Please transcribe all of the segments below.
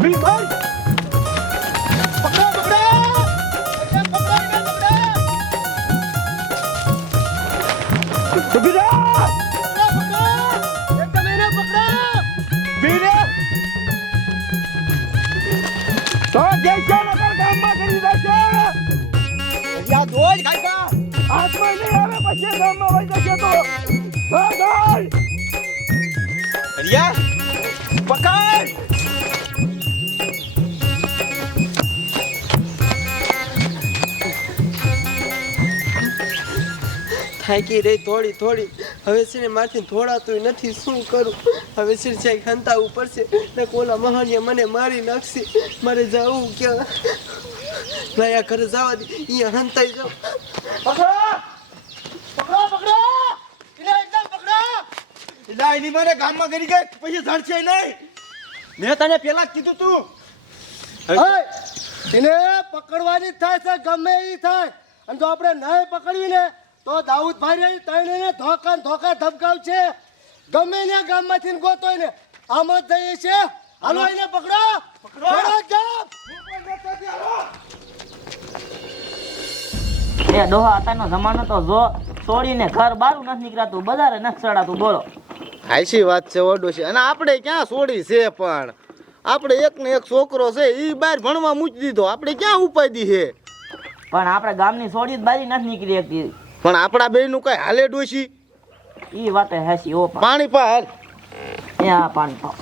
Biet, hoor! Pakda, pakda! Pakda, pakda, pakda! Biet, હાથમાં નહીં આવે પછી ગામમાં વહી જશે તો હા ગાય અરિયા થાકી રહી થોડી થોડી. હવે છે ને મારથી થોડાતું નથી શું કરું? હવે છે સાહેબ હંતાવું પડશે ને કોલા મહાણીએ મને મારી નાખશે. મારે જવું ક્યાં? લાયા ઘરે જવા દે. અહીંયા હંતાઈ જાઉં. એની મને ગામમાં કરી ગઈ પછી ધડશે નહીં. મેં તને પેલા જ કીધું તું. એને પકડવાની જ થાય છે ગમે એ થાય. અને જો આપણે નહીં પકડવી ને તો દાઉદભાઈ ને ધોકા ધોકા ધબકાવ છે ગમે ને ગામમાંથી ને ગોતોય ને આમ જ થઈએ છે હાલો એને પકડો. પકડો. એ ડોહા અત્યારનો જમાનો તો જો છોડીને ઘર બારું નથી નીકળાતું બજારે નથી ચડાતું બોલો. હાચી વાત છે ઓડો છે. અને આપણે ક્યાં છોડી છે પણ? આપણે એક ને એક છોકરો છે એ બહાર ભણવા મૂકી દીધો. આપણે ક્યાં ઉપાધી છે પણ આપણે ગામની છોડી જ બારી નથી નીકળી શકતી. પણ આપણા બે નું કઈ હાલે ડોસી ઈ વાતે હેસી ઓ પાણી. પા હાલ. એ આ પાણી પાવ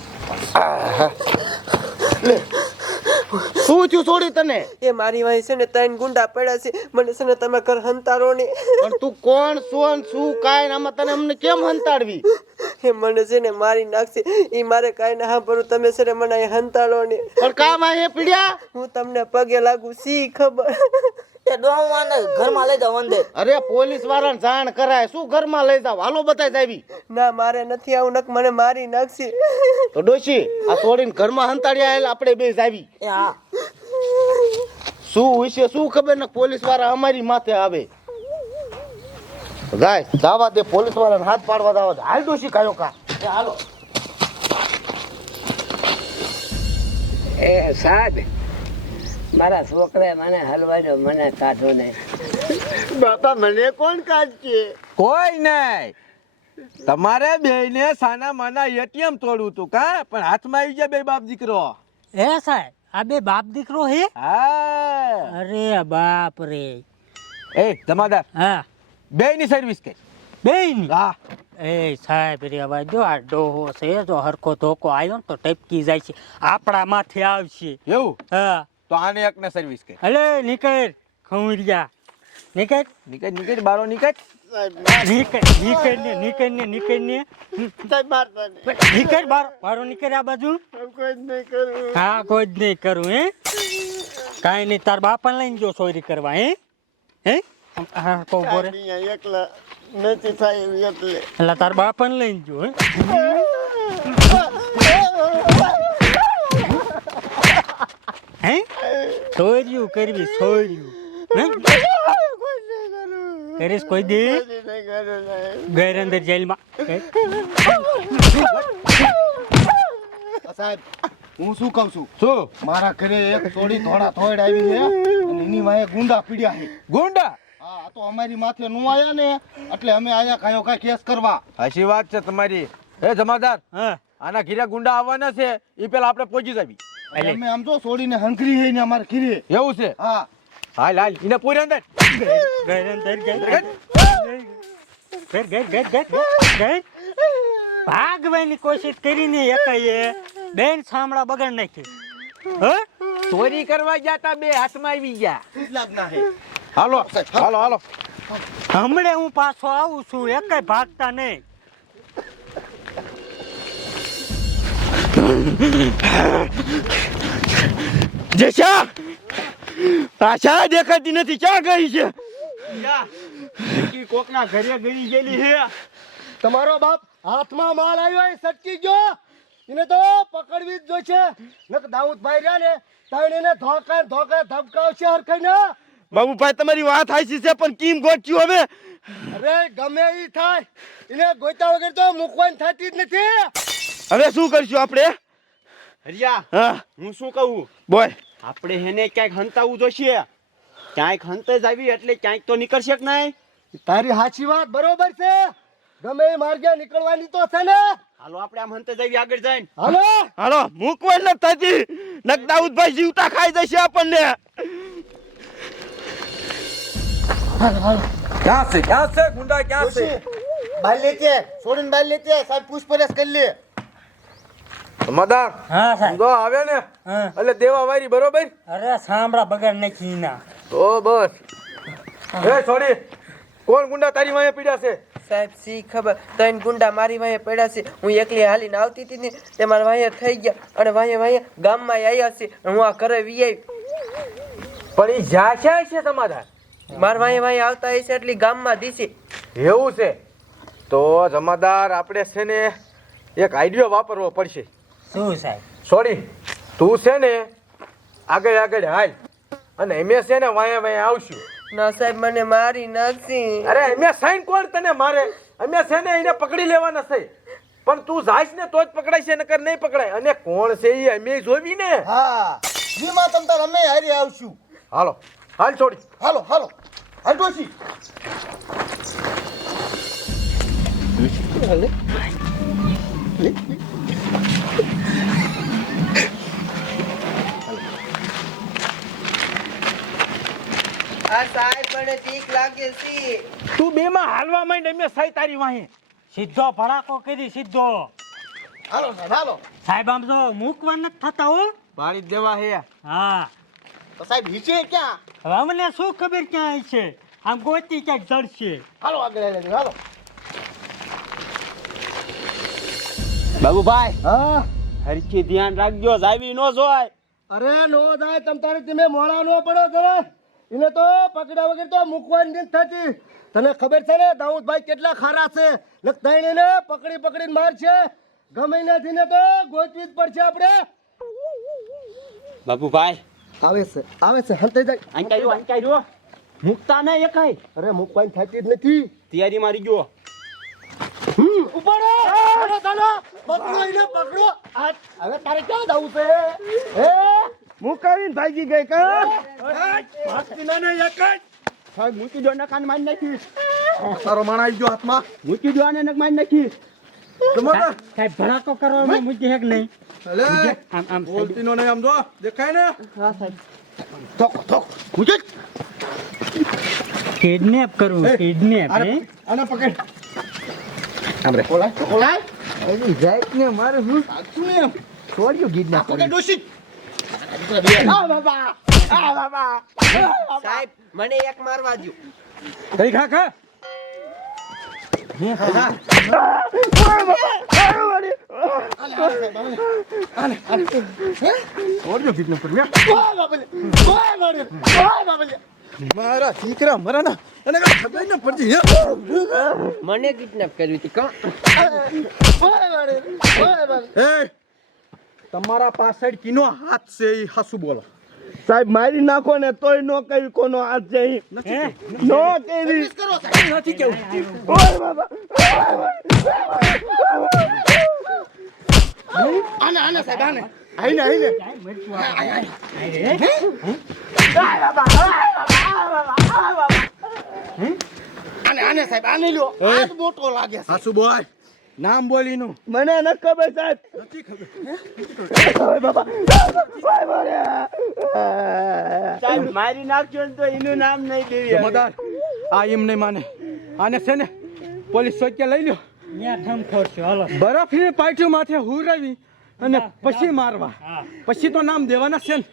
શું છું છોડી તને? એ મારી વાંહે છે ને ત્રણ ગુંડા પડ્યા છે. મને છે ને તમે ઘર હંતારો ને. પણ તું કોણ સોન શું કાય આમાં તને અમને કેમ હંતાડવી? એ મને છે ને મારી નાખશે એ મારે કાંઈ ના સાંભળું. તમે છે ને મને અહીં હંતાડો ને. પણ કામ આ પીડ્યા? હું તમને પગે લાગુ સી ખબર? એ ડોહા ઘરમાં લઈ જાવ અંદર. અરે પોલીસ વાળાને જાણ કરાય. શું ઘરમાં લઈ જાવ હાલો બતાય જાવી ના મારે નથી આવું નક મને મારી નાખશે. તો ડોશી આ છોડીને ઘરમાં હંતાડી આયેલ આપણે બે જાવી હા. શું વિશે શું ખબર ને? પોલીસવાળા અમારી માથે આવે. જાય જાવા દે પોલીસ વાળાને હાથ પાડવા જવા દે. હાલ ડોશી કાયો કા. એ હાલો. એ સાહેબ મારા છોકરાએ મને હલવાડ્યો મને કાઢો નહીં. બાપા મને કોણ કાઢશે? કોઈ નહીં. તમારે બેયને સાના માના એટીએમ તોડવું તું કા? પણ હાથમાં આવી ગયા બે બાપ દીકરો. હે સાહેબ આ બે બાપ દીકરો હે? હા. અરે બાપ રે. એ જમાદાર. હા. બે ની સર્વિસ કઈ બેન હા. એ સાહેબ રે હવે જો આ ડોહો છે જો હરખો ધોકો આવ્યો ને તો ટપકી જાય છે. આપણા માથે આવશે. એવું? હા. તો આને એકને સર્વિસ કરી. હલે નીકળ. ખમરિયા નીકળ. નીકળ નીકળ બારો નીકળ. નીકળ નીકળ ને નીકળ ને નીકળ ને. નીકળ બારો બારો નીકળ આ બાજુ. હા કોઈ જ નહીં કરું હે. કાંઈ નહીં તાર બાપા લઈને જો ચોરી કરવા હે. હે? હા કહું બોરે. એકલા નથી થાય એટલે. એટલે તાર બાપાને લઈને જો હે. હે? છોર્યું કરવી છોર્યું કરીશ કોઈ દે? ગેર અંદર જેલમાં. સાહેબ હું શું કહું છું? શું? મારા ઘરે એક છોડી થોડા થોડ આવી છે અને એની વાંહે ગુંડા પીડ્યા છે. ગુંડા? હા આ તો અમારી માથે નું આયા ને એટલે અમે આયા કાયો કા કેસ કરવા. હાચી વાત છે તમારી. એ જમાદાર? હા. આના ઘીરા ગુંડા આવવાના છે એ પેલા આપણે પહોંચી જાવી. અમે આમ તો છોડીને હંકરી હે ને અમારે ખીરી એવું છે? હા. હાલ હાલ એને પૂરી અંદર. ગેર અંદર ગેર ગેર ગેર ગેર ગેર ગેર ભાગવાની કોશિશ કરીને એકાએ બેન સાંભળા બગાડ નાખી. હે? ચોરી કરવા ગયા તા બે હાથમાં આવી ગયા. લાગના હે. હાલો. હાલો હાલો. હમણે હું પાછો આવું છું એકાય ભાગતા નહીં. જશા આશા દેખાતી નથી. ક્યાં ગઈ છે? કોકના ઘરે ગઈ ગયેલી છે. તમારો બાપ હાથમાં માલ આવ્યો એ સટકી ગયો. એને તો પકડવી જ જોશે નક દાઉદભાઈ રહ્યા ને તાણ એને ધોકા ધોકા ધબકાવશે હરખાઈ ને બાબુભાઈ તમારી વાત હાચી છે પણ કેમ ગોચ્યું હવે. અરે ગમે ઈ થાય. એને ગોતા વગર તો મૂકવાની થતી જ નથી. હવે શું કરશું આપણે? હરિયા હા. હું શું કહું? બોલ. આપણે હેને ક્યાંક હંતાવું જોઈશે ક્યાંક હંતે જ આવી એટલે ક્યાંક તો નીકળશે કે નહીં? તારી સાચી વાત બરોબર છે. ગમે એ માર્ગે નીકળવાની તો છે ને. હાલો આપણે આમ હંતે જઈએ આગળ જઈને. હાલો. હાલો મૂકવો ન થતી. નક દાઉદભાઈ જીવતા ખાઈ જશે આપણને. ક્યાં છે? ક્યાં છે? ગુંડા ક્યાં છે? બાલ લેતે છોડીને બાલ લેતે સાહેબ પૂછપરછ કરી લે. મદાર હા સાહેબ. જો આવે ને? એટલે દેવા વારી બરોબર? અરે સાંભળા બગાડ નાખી ના. તો બસ. એ છોડી કોણ ગુંડા તારી વાંહે પીડ્યા છે? સાહેબ સી ખબર? ત્રણ ગુંડા મારી વાંહે પડ્યા છે. હું એકલી હાલીને આવતી હતી ને તે મારા વાંહે થઈ ગયા અને વાંહે વાંહે ગામમાં આવ્યા છે. હું આ ઘરે વી આવી પણ એ જ્યાં ક્યાં છે તમારા? મારા વાંહે વાંહે આવતા હશે એટલી ગામમાં દીશે. એવું છે? તો જમાદાર આપણે છે ને એક આઈડિયો વાપરવો પડશે. શું સાહેબ? સોરી તું છે ને આગળ આગળ હાલ. અને એમ છે ને વાયા વાયા આવશું. ના સાહેબ મને મારી નાખશે અરે અમે સાઈન કોણ તને મારે? અમે છે ને એને પકડી લેવાના છે. પણ તું જાઈશ ને તો જ પકડાય છે નકર નહીં પકડાય. અને કોણ છે એ અમે જોવી ને? હા જીમાં તમ તાર અમે હારી આવશું. હાલો હાલ છોડી. હાલો હાલો. હાલ ડોશી. આ મને બીક લાગે છે. તું બે માં હાલવા માંડ અમે સહી તારી વાહી. સીધો ભડાકો કરી સીધો. હાલો સાહેબ હાલો. સાહેબ આમ તો મૂકવા નથી થતા હો. પાડી દેવા હે. હા. તો સાહેબ હિચે ક્યાં? હવે અમને શું ખબર ક્યાં છે? આમ ગોતી ક્યાંક જડશે. હાલો આગળ હાલો હાલો. બાબુભાઈ હા? હરખી ધ્યાન રાખજો જાવી નો જોય અરે નો જાય તમ તારે તમે મોડા નો પડો જરા. એને તો પકડ્યા વગર તો મૂકવાની નથી થતી. તને ખબર છે ને દાઉદભાઈ કેટલા ખારા છે? લખતાઈને ને પકડી પકડીને માર છે ગમે નથી ને તો ગોચવી જ પડશે આપણે. બાપુભાઈ. આવે છે આવે છે હંતે જાય. અંકાઈ અંકાઈ જો મુકતા ના એકાઈ અરે મૂકવાની થતી જ નથી. તૈયારી મારી ગયો. ઉપાડો. અરે દાદા પકડો એને પકડો. હવે તારે ક્યાં જવું છે? હે? મુકાવીને ભાગી ગઈ કા? ના ના એક જ. સાહેબ મૂકી દો નકાન મારી નાખી તારો માણા આવી ગયો હાથમાં. મૂકી દો આને નક મારી નાખી સાહેબ ભડાકો કરવામાં મૂકી હેક નહીં? અલે આમ આમ બોલતી નો નહીં આમ જો. દેખાય ને? કિડનેપ કરવું કિડનેપ હે? આને પકડ. સાહેબ મને એક મારવા દો કઈ ખા ખા? મારા દીકરા મરાના અને ખબર ન પડતી મને કિડનેપ કર્યું હતી તમારા પાછળ કીનો હાથ છે એ હાસુ બોલો. સાહેબ મારી નાખો ને તોય નો કઈ કોનો હાથ છે. નો કેવી નથી કેવું ઓય બાબા. આને આને સાહેબ આને. આઈને આઈને. આને આને સાહેબ આને લ્યો. હાથ મોટો લાગે છે. હાસુ બોય નામ બોલીનું મને ન ખબર સાહેબ નથી ખબર ઓય બાબા સાહેબ મારી નાખજો ને તો એનું નામ નહીં દેવી જમાદાર આ એમ નહીં માને આને છે ને પોલીસ ચોક્યા લઈ લ્યો બરફની બરફની માથે હુરાવી અને પછી મારવા પછી તો નામ દેવાના છે ને